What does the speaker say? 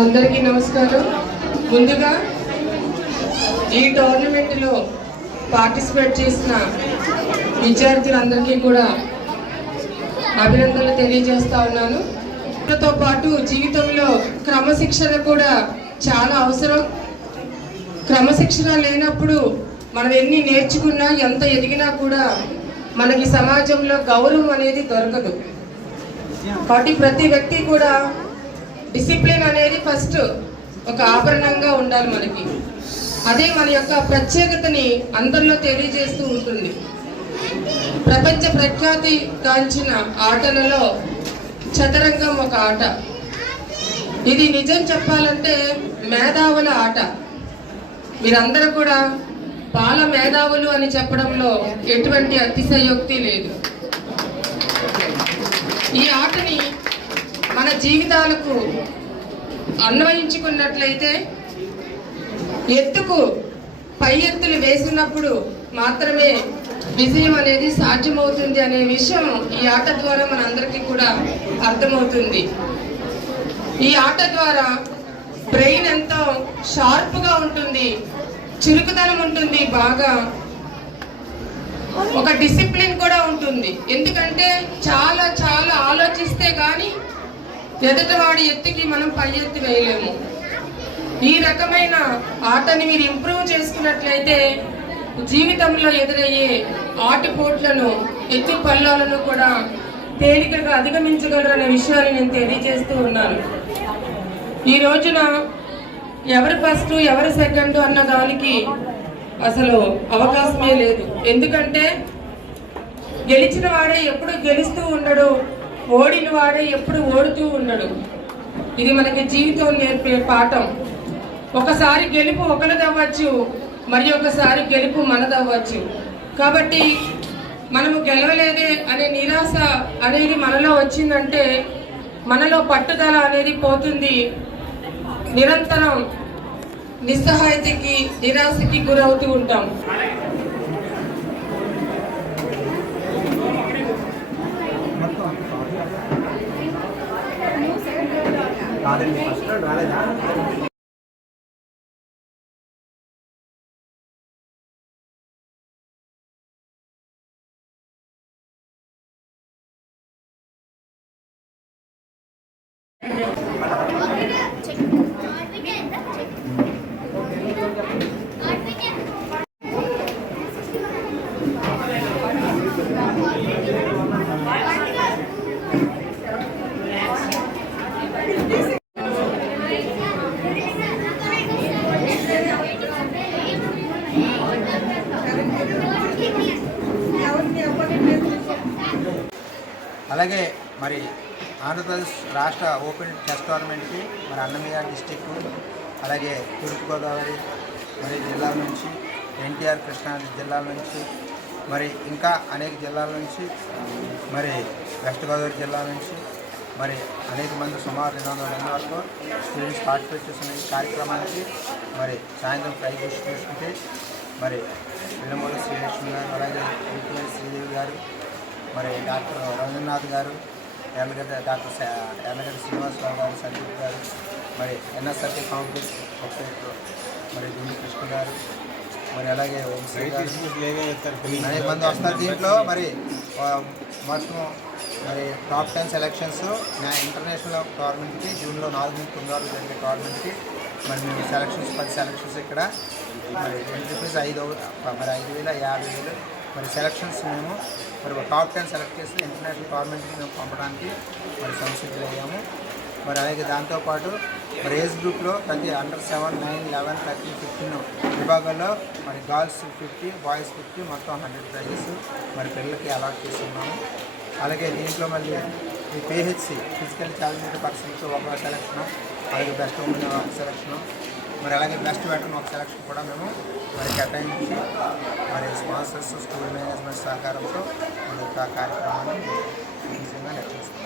అందరికీ నమస్కారం. ముందుగా ఈ టోర్నమెంట్లో పార్టిసిపేట్ చేసిన విద్యార్థులందరికీ కూడా అభినందనలు తెలియజేస్తా ఉన్నాను. తో పాటు జీవితంలో క్రమశిక్షణ కూడా చాలా అవసరం. క్రమశిక్షణ లేనప్పుడు మనం ఎన్ని నేర్చుకున్నా ఎంత ఎదిగినా కూడా మనకి సమాజంలో గౌరవం అనేది దొరకదు. కాబట్టి ప్రతి వ్యక్తి కూడా డిసిప్లిన్ అనేది ఫస్ట్ ఒక ఆభరణంగా ఉండాలి మనకి. అదే మన యొక్క ప్రత్యేకతని అందరిలో తెలియజేస్తూ ఉంటుంది. ప్రపంచ ప్రఖ్యాతి కాంచిన ఆటలలో చదరంగం ఒక ఆట. ఇది నిజం చెప్పాలంటే మేధావుల ఆట. మీరందరూ కూడా బాల మేధావులు అని చెప్పడంలో ఎటువంటి అతిశయోక్తి లేదు. ఈ ఆటని మన జీవితాలకు అన్వయించుకున్నట్లయితే ఎత్తుకు పై ఎత్తులు వేసినప్పుడు మాత్రమే విజయం అనేది సాధ్యమవుతుంది అనే విషయం ఈ ఆట ద్వారా మనందరికీ కూడా అర్థమవుతుంది. ఈ ఆట ద్వారా బ్రెయిన్ ఎంతో షార్ప్గా ఉంటుంది చురుకుదనం ఉంటుంది బాగా ఒక డిసిప్లిన్ కూడా ఉంటుంది. ఎందుకంటే చాలా ఎదుటవాడి ఎత్తుకి మనం పై ఎత్తు వేయలేము. ఈ రకమైన ఆటని మీరు ఇంప్రూవ్ చేసుకున్నట్లయితే జీవితంలో ఎదురయ్యే ఆటిపోట్లను ఎత్తు పల్లాలను కూడా తేలికగా అధిగమించగలరు అనే విషయాన్ని నేను తెలియజేస్తూ ఉన్నాను. ఈ రోజున ఎవరు ఫస్ట్ ఎవరు సెకండ్ అన్న దానికి అసలు అవకాశమే లేదు. ఎందుకంటే గెలిచిన వాడే ఎప్పుడు గెలుస్తూ ఉండడు. ఓడిన వాడే ఎప్పుడు ఓడుతూ ఉండడు ఇది మనకి జీవితం నేర్పే పాఠం. ఒకసారి గెలుపు ఒకరిదవ్వచ్చు మరి ఒకసారి గెలుపు మనదవ్వచ్చు. కాబట్టి మనము గెలవలేదే అనే నిరాశ అనేది మనలో వచ్చిందంటే మనలో పట్టుదల అనేది పోతుంది. నిరంతరం నిస్సహాయతకి నిరాశకి గురవుతూ ఉంటాం. కాదండి ఫస్ట్ రాలేదా అలాగే మరి ఆంధ్రప్రదేశ్ రాష్ట్ర ఓపెన్ చెస్ టోర్నమెంట్కి మరి అన్నమయ్య డిస్టిక్ అలాగే తూర్పుగోదావరి మరి జిల్లాల నుంచి ఎన్టీఆర్ కృష్ణా జిల్లాల నుంచి మరి ఇంకా అనేక జిల్లాల నుంచి మరి వెస్ట్ గోదావరి జిల్లా నుంచి మరి అనేక మంది సుమారు రెండు వందల మంది వరకు స్టూడెంట్స్ పార్టిసిపేట్ చేస్తున్న ఈ కార్యక్రమానికి మరి సాయంత్రం ప్రైజ్ డిస్ట్రిబ్యూషన్కి మరి విలమూల శ్రీలక్ష్మి గారు అలాగే శ్రీదేవి గారు మరి డాక్టర్ రవీంద్రనాథ్ గారు ఎర్లగడ్డ డాక్టర్ ఎర్లగడ్డ శ్రీనివాసరావు గారు సందీప్ గారు మరి ఎన్ఎస్ఆర్టీ ప్రొపరేటర్ మరి దుండి కృష్ణ గారు మరి అలాగే అనేక మంది వస్తారు దీంట్లో. మరి మొత్తం మరి టాప్ టెన్ సెలెక్షన్స్ నా ఇంటర్నేషనల్ టోర్నమెంట్కి జూన్లో నాలుగు నుంచి తొమ్మిది వరకు జరిగే టోర్నమెంట్కి మరి మేము సెలక్షన్స్ పది సెలక్షన్స్ ఇక్కడ. మరి ఎంట్రీ ఫీజు ఐదు మరి ఐదు వేల యాభై వేలు. మరి సెలక్షన్స్ మేము మరి టాప్ టెన్ సెలెక్ట్ చేసి ఇంటర్నేషనల్ టోర్నమెంట్కి మేము పంపడానికి మరి సంసిద్ధులయ్యాము మరి అలాగే దాంతోపాటు మరి ఏజ్ గ్రూప్లో ప్రతి under seven nine eleven thirteen fifteen విభాగాల్లో మరి గర్ల్స్ ఫిఫ్టీ బాయ్స్ ఫిఫ్టీ మొత్తం హండ్రెడ్ ప్రైజెస్ మరి పిల్లలకి అలాట్ చేస్తున్నాము. అలాగే దీంట్లో మళ్ళీ ఈ పిహెచ్సి ఫిజికల్ ఛాలెంజ్ పర్సన్కి ఒక సెలక్షన్ అలాగే బెస్ట్ ఉమెన్ ఒక సెలక్షన్ మరి అలాగే బెస్ట్ వెటర్న్ ఒక సెలక్షన్ కూడా మేము మరి కేటాయించి మరి స్పాన్సర్స్ స్కూల్ మేనేజ్మెంట్ సహకారంతో మరి ఒక కార్యక్రమాన్ని విజయంగా నిర్వహిస్తాం.